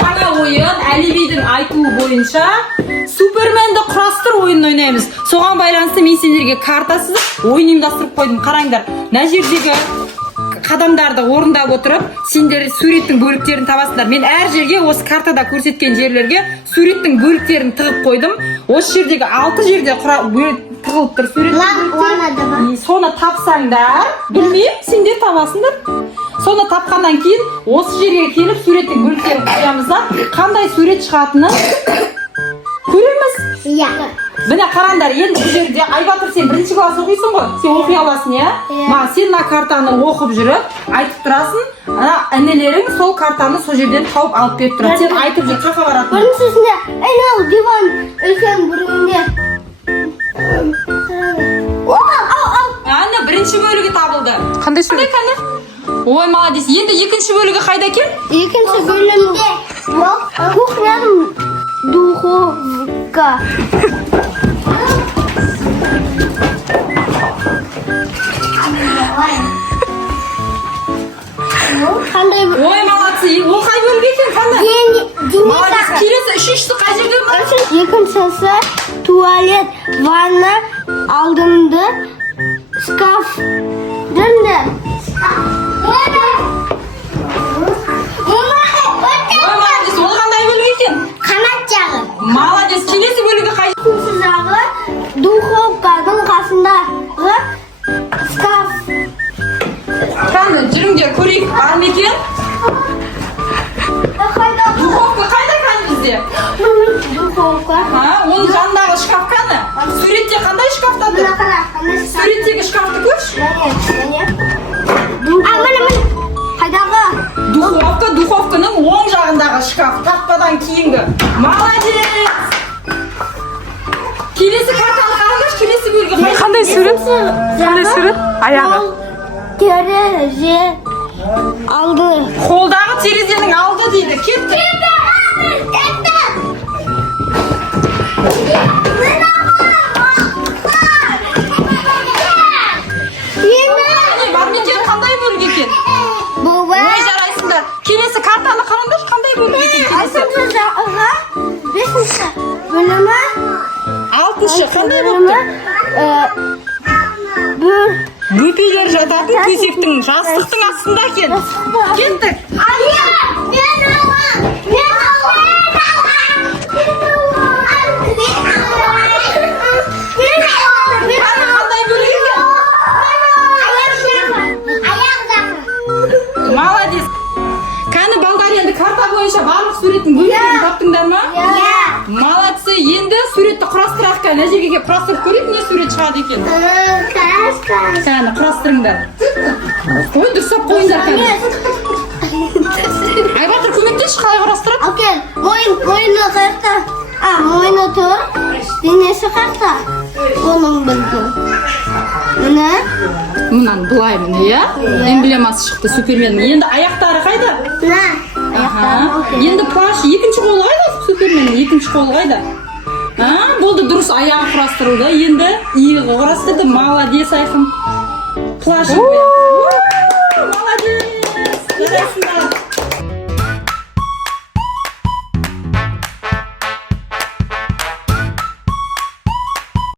жаңа ойын Әлибидің айтуы бойынша Суперменді құрастыр ойынын ойнаймыз. Соған байланысты мен сендерге картасыз ойын ұйымдастырып қойдым. Қараңдар, мына жердегі қадамдарды орындап отырып, сендер суреттің бөліктерін табасыңдар. Мен әр жерге осы картада көрсеткен жерлерге суреттің бөліктерін тығып қойдым. Осы жердегі 6 жерде тығылып тұр суреттің. Соны тапсаңдар, білмеймін, сендер табасыңдар. Соны тапқаннан кейін осы жерге келіп суреттің бөліктерін қоямыз да, қандай сурет шығатынын көреміз. Иә. Міне қараңдар, енді бұл жерде Айбатыр, сен бірінші класс оқисың ғой? Сен оқи аласың, иә? Сен мына картаны оқып жүріп, айтып тұрасың, інілерің сол картаны сол жерден тауып алып беріп тұрады. Сен айтып жүр, қаққа баратын. Біріншісінде, айнау диван үлкен бірінде. Әне, бірінші бөлігі табылды. Қандай сурет? Ой, молодец. Енді екінші бөлігі қайда екен? Екінші бөлімде кухняның духовка. Ой, молодцы. Ол қай бөлігі екен? Қандай? Молодец. Келесі үшіншісі қай жерде ма? Екіншісі туалет, ванна, алдыңды, шкаф. Дінді. Ол қандай бөлігі екен? Қанат жағы. Молодец. Келесі бөлігі қай? Үшінші жағы духовканың қасындағы шкаф. Қаны, жүріңдер, көрейік, бар ма екен? Духовка қайда қаны бізде? Духовка. Оның жанындағы шкаф қаны? Суретте қандай шкафта тұр? Суреттегі шкафты көрші? Қайдағы? Духовканың оң жағындағы шкаф, тақпадан кейінгі. Молодец! Келесі картаны қараңдаршы, келесі бөлігі. Қандай сурет? Қандай сурет? Аяғы. Терезе алды. Қолдағы терезенің алды дейді. Кетті. Бар ма екен? Қандай бөлігі екен? Ой, жарайсыңдар. Келесі картаны қараңдаршы, қандай бөлігі екен? Алтыншы жағыға бесінші бөлімі. Алтыншы, қандай бөлігі? Бөпелер жататын төсектің жастықтың астында екен. Кеттік. Қандай бөлігі екен? Молодец. Кәні балдар, енді карта бойынша барлық суреттің бөліктерін таптыңдар ма? Молодцы. Енді суретті құрастырақ. Кәні жерге келіп құрастырып көрейік, не сурет шығады екен? Кәні құрастырыңдар. Ой, дұрыстап қойыңдар кәні. Айбатыр, көмектесші, қалай құрастырады? Окей, мойны қарта. Мойны тұр, денесі қарта. Оның білді. Мұны? Мұнан былай міне, иә? Эмблемасы шықты Суперменнің. Енді аяқтары қайда? Енді плаш екінші қолы қайда? Суперменнің екінші қолы қайда? Болды, дұрыс, аяғы құрастырылды. Енді иығы құрастырды. Молодец, Айқын. Плашы қояды. Молодец. Жарайсыңдар.